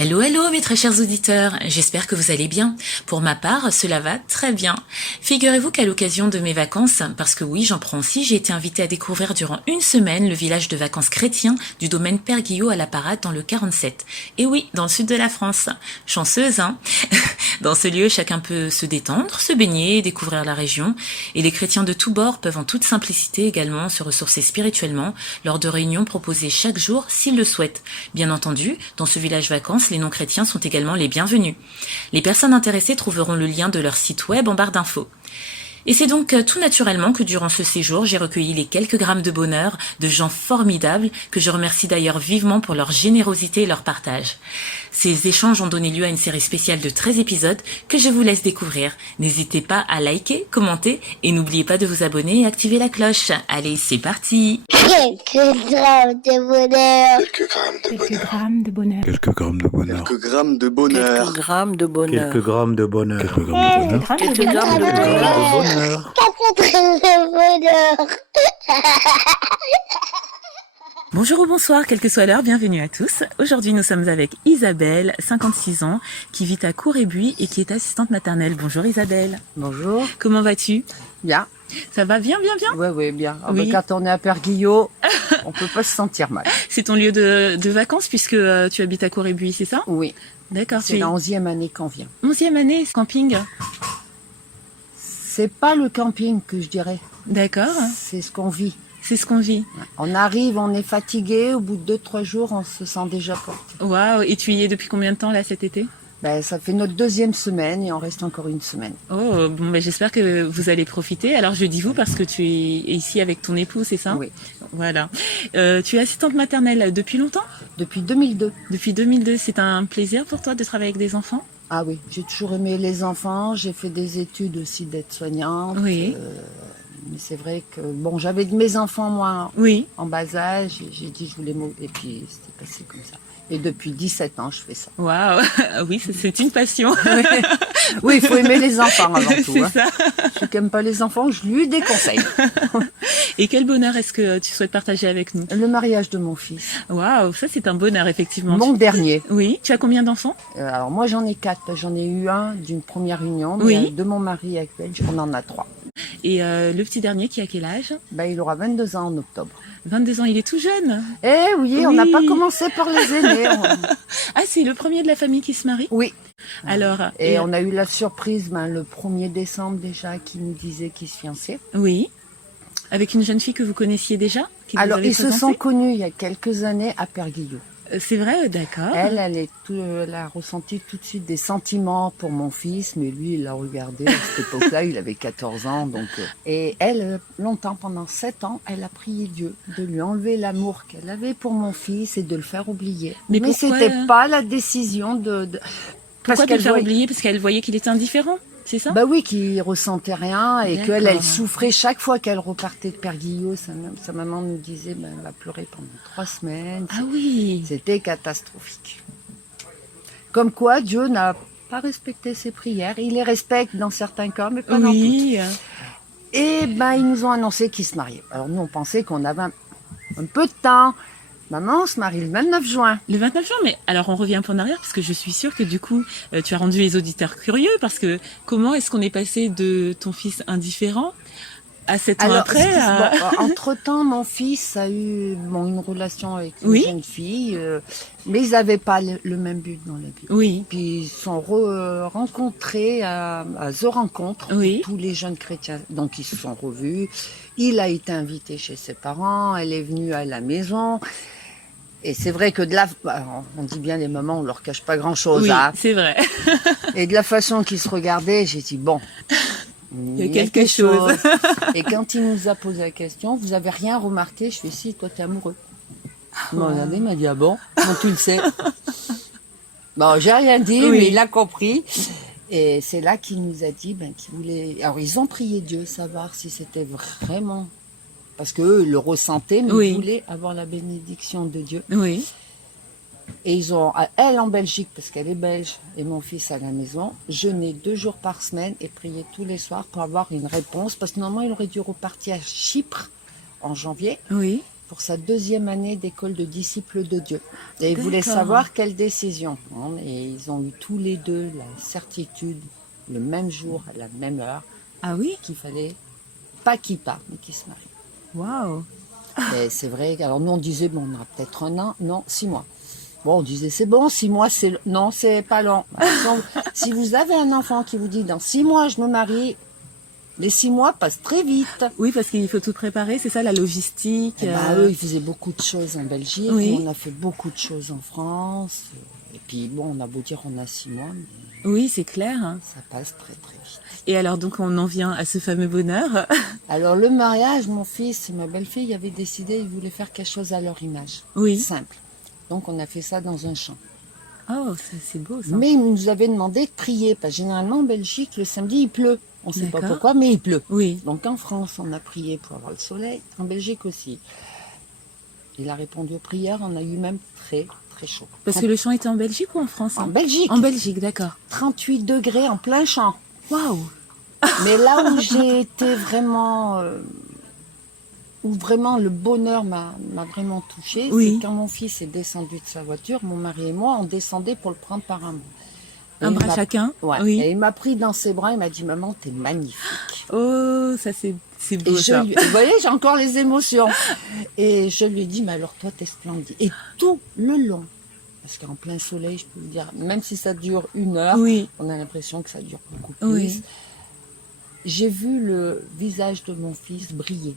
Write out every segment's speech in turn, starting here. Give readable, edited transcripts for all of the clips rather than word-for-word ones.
Hello, hello mes très chers auditeurs, j'espère que vous allez bien. Pour ma part, cela va très bien. Figurez-vous qu'à l'occasion de mes vacances, parce que oui, j'en prends aussi, j'ai été invitée à découvrir durant une semaine le village de vacances chrétien du domaine Père Guillot à la Parade dans le 47. Et oui, dans le sud de la France. Chanceuse, hein. Dans ce lieu, chacun peut se détendre, se baigner, découvrir la région. Et les chrétiens de tous bords peuvent en toute simplicité également se ressourcer spirituellement lors de réunions proposées chaque jour s'ils le souhaitent. Bien entendu, dans ce village vacances, les non-chrétiens sont également les bienvenus. Les personnes intéressées trouveront le lien de leur site web en barre d'infos. Et c'est donc tout naturellement que durant ce séjour, j'ai recueilli les quelques grammes de bonheur de gens formidables que je remercie d'ailleurs vivement pour leur générosité et leur partage. Ces échanges ont donné lieu à une série spéciale de 13 épisodes que je vous laisse découvrir. N'hésitez pas à liker, commenter et n'oubliez pas de vous abonner et activer la cloche. Allez, c'est parti! Quelques grammes de bonheur. Quelques grammes de bonheur. Quelques grammes de bonheur. Quelques grammes de bonheur. Quelques grammes de bonheur. Quelques grammes de bonheur. Quelques grammes de bonheur. Quelques grammes de bonheur. 4 grammes de bonheur. Bonjour ou bonsoir, quelle que soit l'heure, bienvenue à tous. Aujourd'hui, nous sommes avec Isabelle, 56 ans, qui vit à Cour-et-Buis et qui est assistante maternelle. Bonjour Isabelle. Bonjour. Comment vas-tu? Bien. Ça va bien? Oui, bien. Ah, Oui. bah, quand on est à Père Guillot, on peut pas se sentir mal. C'est ton lieu de vacances puisque tu habites à Cour-et-Buis, c'est ça? Oui. D'accord, C'est la 11e année qu'on vient. 11e année, camping. C'est pas le camping que je dirais. D'accord, C'est ce qu'on vit. c'est ce qu'on vit. On arrive, on est fatigué. Au bout de 2-3 jours, on se sent déjà porté. Waouh, et tu y es depuis combien de temps là cet été? Ben, ça fait notre 2e semaine et on reste encore une semaine. Oh, bon, ben, j'espère que vous allez profiter. Alors, je dis vous parce que tu es ici avec ton époux, c'est ça? Oui. Voilà. Tu es assistante maternelle depuis longtemps? Depuis 2002. Depuis 2002, c'est un plaisir pour toi de travailler avec des enfants? Ah oui, j'ai toujours aimé les enfants. J'ai fait des études aussi d'aide-soignante. Oui. Mais c'est vrai que, bon, j'avais de mes enfants, moi, Oui. en bas âge, et j'ai dit je voulais et puis c'était passé comme ça. Et depuis 17 ans, je fais ça. Waouh. Oui, c'est une passion. Oui, il faut aimer les enfants avant tout. C'est Hein. ça. Celui qui n'aime pas les enfants, je lui déconseille. Et quel bonheur est-ce que tu souhaites partager avec nous? Le mariage de mon fils, Waouh, ça c'est un bonheur effectivement. mon dernier. Oui. Tu as combien d'enfants? Alors moi j'en ai 4, j'en ai eu un d'une première union, mais Oui. de mon mari actuel, on en a 3. Et le petit dernier qui a quel âge? Ben, il aura 22 ans en octobre. 22 ans, il est tout jeune. Eh oui, on Oui. n'a pas commencé par les aînés. Ah, c'est le premier de la famille qui se marie? Oui. Alors, Et on a eu la surprise le 1er décembre déjà qui nous disait qu'il se fiançait. oui. Avec une jeune fille que vous connaissiez déjà? Qui vous Alors avait ils se présentée? sont connus il y a quelques années à Père Guillot. C'est vrai, d'accord. Elle a ressenti tout de suite des sentiments pour mon fils, mais lui, il l'a regardé à cette époque-là, il avait 14 ans. Et elle, longtemps, pendant 7 ans, elle a prié Dieu de lui enlever l'amour qu'elle avait pour mon fils et de le faire oublier. Mais Mais pourquoi, c'était pas la décision Pourquoi de le faire voyait- oublier? Parce qu'elle voyait qu'il était indifférent, c'est ça? Bah oui, qu'il ressentait rien et qu'elle, D'accord. elle souffrait chaque fois qu'elle repartait de Père Guillot. Sa maman nous disait, elle va pleurer pendant 3 semaines. Ah oui. C'était catastrophique. Comme quoi, Dieu n'a pas respecté ses prières. Il les respecte dans certains cas, mais pas dans toutes. Oui. Et ils nous ont annoncé qu'ils se mariaient. Alors nous, on pensait qu'on avait un peu de temps. Maman, on se marie le 29 juin. Le 29 juin, mais alors on revient un peu en arrière parce que je suis sûre que du coup, tu as rendu les auditeurs curieux parce que comment est-ce qu'on est passé de ton fils indifférent à 7 ans après Entre-temps, mon fils a eu une relation avec une Oui. jeune fille, mais ils n'avaient pas le même but dans la vie. Oui. Puis ils se sont rencontrés à The Rencontre, Oui. tous les jeunes chrétiens. Donc ils se sont revus. Il a été invité chez ses parents, elle est venue à la maison. Et c'est vrai que on dit bien les mamans, on leur cache pas grand-chose. Oui, Hein. c'est vrai. Et de la façon qu'ils se regardaient, j'ai dit bon, Il y a quelque chose. Et quand il nous a posé la question, vous avez rien remarqué? Je fais si, toi t'es amoureux. Il m'a regardé, il m'a dit ah bon, comment tu le sais? Bon, j'ai rien dit, Oui. mais il a compris. Et c'est là qu'il nous a dit qu'il voulait. Alors ils ont prié Dieu, savoir si c'était vraiment. Parce qu'eux le ressentaient, mais Oui. ils voulaient avoir la bénédiction de Dieu. Oui. Et ils ont, elle en Belgique, parce qu'elle est belge, et mon fils à la maison, jeûné 2 jours par semaine et prié tous les soirs pour avoir une réponse. Parce que normalement, il aurait dû repartir à Chypre en janvier. Oui. pour sa 2e année d'école de disciples de Dieu. Et ils voulaient D'accord. savoir quelle décision prendre. Et ils ont eu tous les deux la certitude, le même jour, à la même heure, Ah oui? qu'il fallait pas qu'ils partent, mais qu'ils se marient. Waouh! Et c'est vrai, alors nous on disait, bon, on aura peut-être 1 an, non, 6 mois. Bon, on disait, c'est bon, 6 mois, non, c'est pas long. Si vous avez un enfant qui vous dit, dans 6 mois, je me marie, les 6 mois passent très vite. Oui, parce qu'il faut tout préparer, c'est ça, la logistique. Eh ben, eux, ils faisaient beaucoup de choses en Belgique, Oui. on a fait beaucoup de choses en France. Et puis, bon, on a beau dire, on a 6 mois, mais Oui, c'est clair. Hein. ça passe très, très vite. Et alors, donc, on en vient à ce fameux bonheur. Alors, le mariage, mon fils et ma belle-fille avaient décidé, ils voulaient faire quelque chose à leur image. Oui. Simple. Donc, on a fait ça dans un champ. Oh, c'est beau, ça. Mais ils nous avaient demandé de prier, parce que généralement, en Belgique, le samedi, il pleut. On ne sait pas D'accord. pourquoi, mais il pleut. Oui. Donc, en France, on a prié pour avoir le soleil. En Belgique aussi. Il a répondu aux prières. On a eu même très, très chaud. Parce que le champ était en Belgique ou en France? En hein Belgique, En Belgique, d'accord. 38 degrés en plein champ. Waouh! Mais là où j'ai été vraiment... où vraiment le bonheur m'a vraiment touchée, Oui. c'est quand mon fils est descendu de sa voiture, mon mari et moi, on descendait pour le prendre par un bras. Et Un il bras m'a- chacun? Ouais. Oui. Et il m'a pris dans ses bras, il m'a dit, maman, t'es magnifique. Oh, ça c'est beau, Et ça. vous voyez, j'ai encore les émotions. Et je lui ai dit, mais alors toi, t'es splendide. Et tout le long, parce qu'en plein soleil, je peux vous dire, même si ça dure 1 heure, Oui. on a l'impression que ça dure beaucoup plus. Oui. J'ai vu le visage de mon fils briller,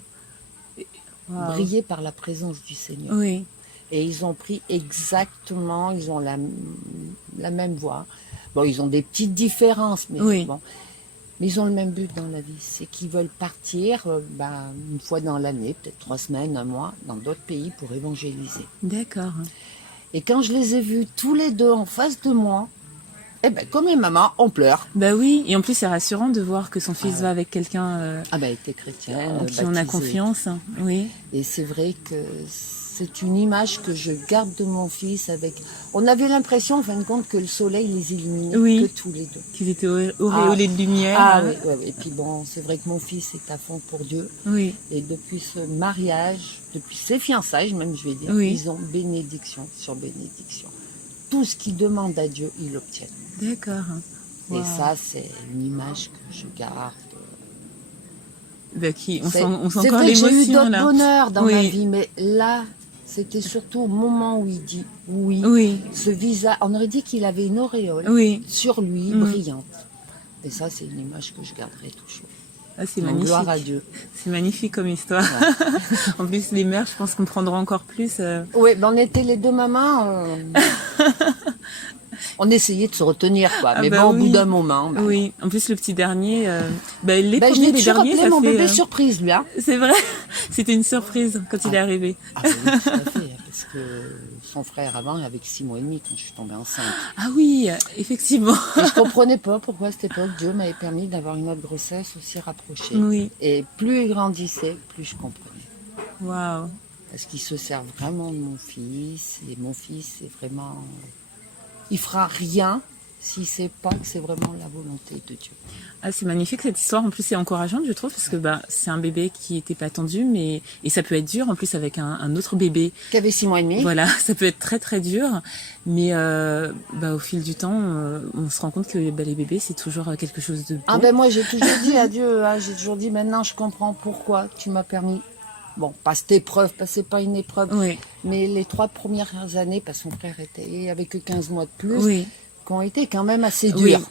Waouh. briller par la présence du Seigneur. Oui. Et ils ont pris exactement, ils ont la même voix. Bon, ils ont des petites différences, mais Oui. bon. Mais ils ont le même but dans la vie, c'est qu'ils veulent partir 1 fois dans l'année, peut-être 3 semaines, 1 mois, dans d'autres pays pour évangéliser. D'accord. Et quand je les ai vus tous les deux en face de moi, eh ben, comme les mamans, on pleure. Bah oui, et en plus c'est rassurant de voir que son fils Ah ouais. va avec quelqu'un Ah ben, elle était chrétienne, en qui on a baptisée. confiance. Oui. Et c'est vrai que c'est une image que je garde de mon fils avec... On avait l'impression, en fin de compte, que le soleil les illuminait, Oui. que tous les deux. Qu'ils étaient auréolés de lumière. Ah oui, oui, oui. Et puis bon, c'est vrai que mon fils est à fond pour Dieu. Oui. Et depuis ce mariage, depuis ses fiançailles même, je vais dire, Oui. ils ont bénédiction sur bénédiction. Tout ce qu'ils demandent à Dieu, ils l'obtiennent. D'accord. Et Wow. ça, c'est une image que je garde. Bah, on C'est sent c'est encore vrai que j'ai eu l'émotion d'autres là. bonheurs dans Oui. ma vie, mais là, c'était surtout au moment où il dit oui. Oui. Ce visage, on aurait dit qu'il avait une auréole Oui. sur lui, Mm. brillante. Et ça, c'est une image que je garderai toujours. Ah, c'est Donc, magnifique. gloire à Dieu. C'est magnifique comme histoire. En plus, les mères, je pense, comprendront encore plus. Oui, ben on était les deux mamans. On essayait de se retenir, quoi. Ah Mais bah bon, au oui. bout d'un moment. Ben, Oui. En plus, le petit dernier, les ben, je premiers, l'ai les toujours derniers, appelé ça mon fait. bébé surprise, lui. Hein. C'est vrai. C'était une surprise quand il est arrivé. Ah, oui, tout à fait. Parce que son frère avant, il avait 6 mois et demi quand je suis tombée enceinte. Ah oui, effectivement. Et je comprenais pas pourquoi à cette époque, Dieu m'avait permis d'avoir une autre grossesse aussi rapprochée. Oui. Et plus il grandissait, plus je comprenais. Waouh. Parce qu'il se sert vraiment de mon fils. Et mon fils, c'est vraiment... Il fera rien s'il ne sait pas que c'est vraiment la volonté de Dieu. Ah, c'est magnifique cette histoire. En plus, c'est encourageante, je trouve, parce que c'est un bébé qui était pas attendu, et ça peut être dur. En plus, avec un autre bébé, Qui avait 6 mois et demi. voilà, ça peut être très très dur. Mais au fil du temps, on se rend compte que les bébés, c'est toujours quelque chose de beau. Ah ben moi, j'ai toujours dit à Dieu, hein, j'ai toujours dit, maintenant je comprends pourquoi tu m'as permis. Bon, pas cette épreuve, parce que c'est pas une épreuve. Oui, Mais les 3 premières années, parce que son frère avait que 15 mois de plus, oui, qui ont été quand même assez Oui. dures.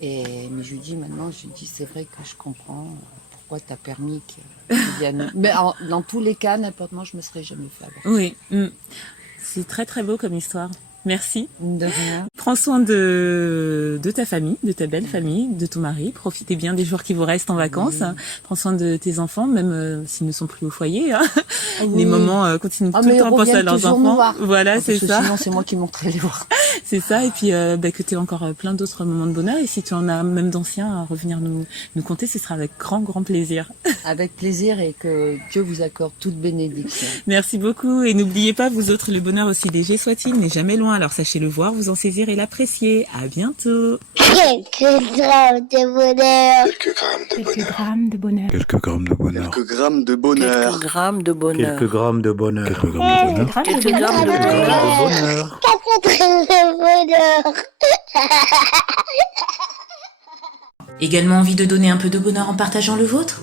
Mais je lui dis maintenant, c'est vrai que je comprends pourquoi tu as permis qu'il vienne. Mais dans tous les cas, n'importe moi, je me serais jamais fait avoir. oui. C'est très très beau comme histoire. Merci. De rien. Prends soin de ta famille, de ta belle famille, de ton mari. Profitez bien des jours qui vous restent en vacances. Prends soin de tes enfants, même s'ils ne sont plus au foyer. Hein. Oui. Les mamans continuent tout mais le temps à ils penser à reviennent leurs toujours nous enfants. voir. Voilà, Parce c'est que ça. Sinon, c'est moi qui monterai les voir. C'est ça, et puis que tu aies encore plein d'autres moments de bonheur, et si tu en as même d'anciens à revenir nous conter, ce sera avec grand plaisir. Avec plaisir, et que Dieu vous accorde toute bénédiction. Merci beaucoup, et n'oubliez pas, vous autres, le bonheur aussi léger soit-il n'est jamais loin, alors sachez le voir, vous en saisir et l'apprécier. À bientôt. Quelques grammes de bonheur. Quelques grammes de bonheur. Quelques grammes de bonheur. Quelques grammes de bonheur. Quelques grammes de bonheur. Quelques grammes de bonheur. Quelques grammes de bonheur. Quelques grammes de bonheur. Quelques grammes de Quelques bonheur. grammes de bonheur. 4 grammes de bonheur. Également envie de donner un peu de bonheur en partageant le vôtre ?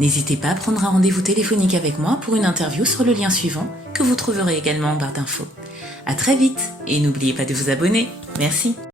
N'hésitez pas à prendre un rendez-vous téléphonique avec moi pour une interview sur le lien suivant que vous trouverez également en barre d'infos. À très vite et n'oubliez pas de vous abonner. Merci.